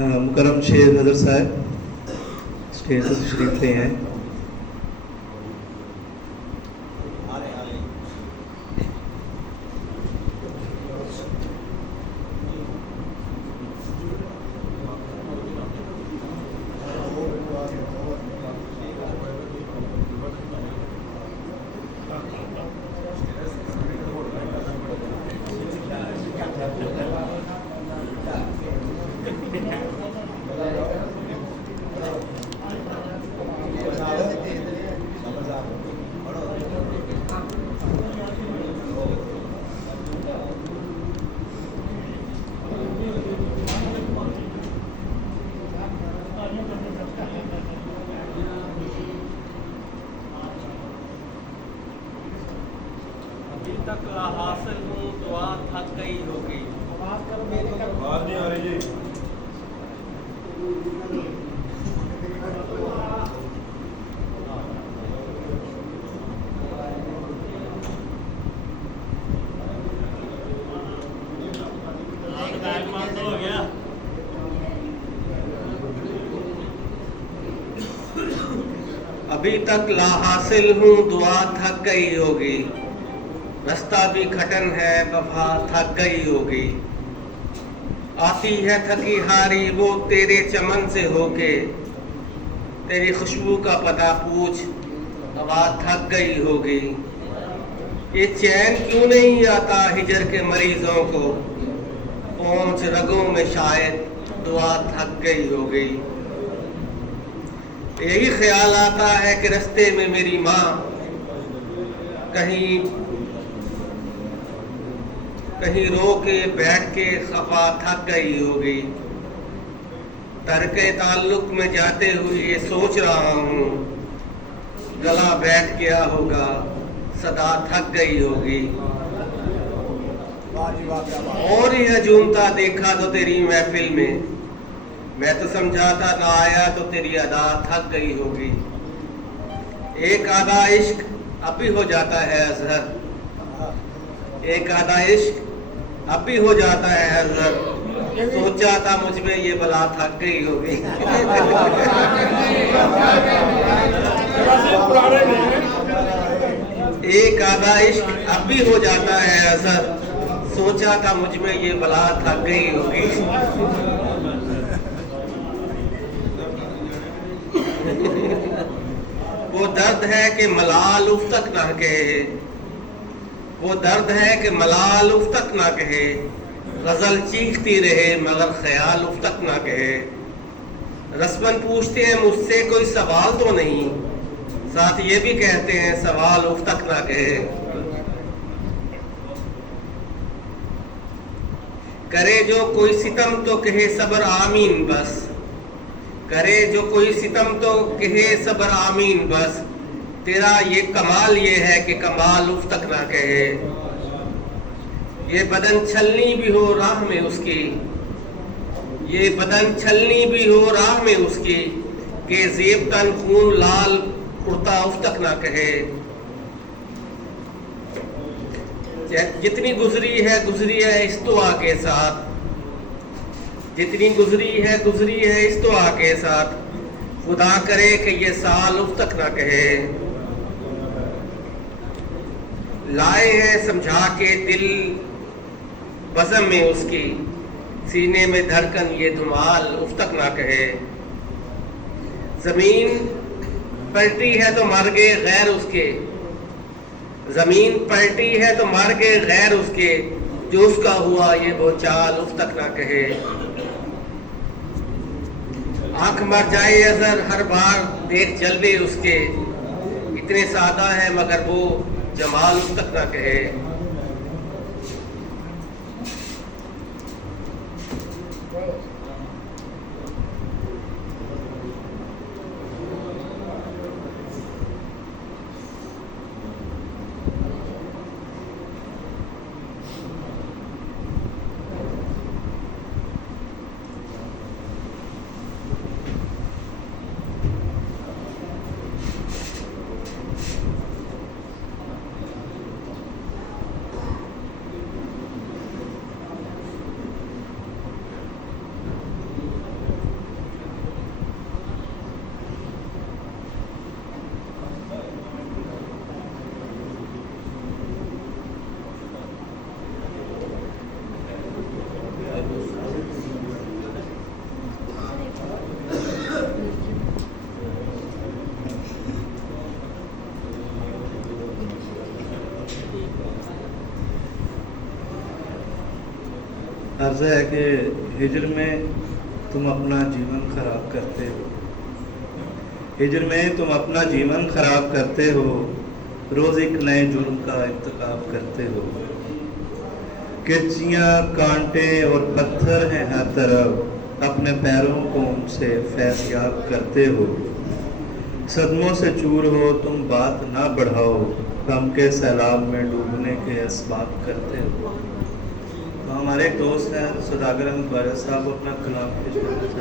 مکرم شیر نظر صاحب اسٹیج سے تشریف لے ہیں. تک لا حاصل ہوں دعا تھک گئی ہوگی. بات نہیں آ رہی جی. ابھی تک لا حاصل ہوں دعا تھک گئی ہوگی. رستہ بھی کھٹن ہے وفا تھک گئی ہوگی. آتی ہے تھکی ہاری وہ تیرے چمن سے ہو کے. تیری خوشبو کا پتہ پوچھ ہوا تھک گئی ہوگی. یہ چین کیوں نہیں آتا ہجر کے مریضوں کو. پہنچ رگوں میں شاید دعا تھک گئی ہوگی. یہی خیال آتا ہے کہ رستے میں میری ماں کہیں رو کے بیٹھ کے خفا تھک گئی ہوگی. ترک تعلق میں جاتے ہوئے یہ سوچ رہا ہوں گلا بیٹھ گیا ہوگا صدا تھک گئی ہوگی. اور یہ جھومتا دیکھا تو تیری محفل میں تو سمجھاتا نہ آیا تو تیری ادا تھک گئی ہوگی. ایک آدھا عشق اب بھی ہو جاتا ہے اظہر. ایک آدھا عشق اب بھی ہو جاتا ہے اظہر. سوچا تھا مجھ میں یہ بلا تھک گئی ہوگی. ایک آدھا عشق اب بھی ہو جاتا ہے اظہر. سوچا تھا مجھ میں یہ بلا تھک گئی ہوگی. وہ درد ہے کہ ملال اف تک نہ کہے. وہ درد ہے کہ ملال اف تک نہ کہے. غزل چیختی رہے مگر خیال اف تک نہ کہے. رسمن پوچھتے ہیں مجھ سے کوئی سوال تو نہیں. ساتھ یہ بھی کہتے ہیں سوال اف تک نہ کہے. کرے جو کوئی ستم تو کہے صبر آمین بس. کرے جو کوئی ستم تو کہے صبر آمین بس. تیرا یہ کمال یہ ہے کہ کمال اف تک نہ کہے. یہ بدن چھلنی بھی ہو راہ میں اس کی. یہ بدن چھلنی بھی ہو راہ میں اس کی. کہ زیب تن خون لال اڑتا اف تک نہ کہے. جتنی گزری ہے اس دعا کے ساتھ. جتنی گزری ہے اس دعا کے ساتھ. خدا کرے کہ یہ سال اف تک نہ کہے. لائے ہیں سمجھا کے دل بزم میں اس کی. سینے میں دھڑکن یہ دھمال اف تک نہ کہے. زمین پلٹی ہے تو مر گئے غیر اس کے. زمین پلٹی ہے تو مر گئے غیر اس کے. جو اس کا ہوا یہ بھونچال اف تک نہ کہے. آنکھ مر جائے اظہر ہر بار دیکھ جلوے اس کے. اتنے سادہ ہے مگر وہ جمال اف تک نہ کہے. عرض ہے کہ ہجر میں تم اپنا جیون خراب کرتے ہو، ہجر میں تم اپنا جیون خراب کرتے ہو، روز ایک نئے جرم کا ارتکاب کرتے ہو۔ کرچیاں، کانٹے اور پتھر ہیں ہر طرف، اپنے پیروں کو ان سے فیض یاب کرتے ہو۔ صدموں سے چور ہو تم بات نہ بڑھاؤ، غم کے سیلاب میں ڈوبنے کے اسباب کرتے ہو۔ تو ہمارے ایک دوست ہیں سوداگر احمد بارے صاحب، اپنا کلام پیش کرنا چاہتے ہیں۔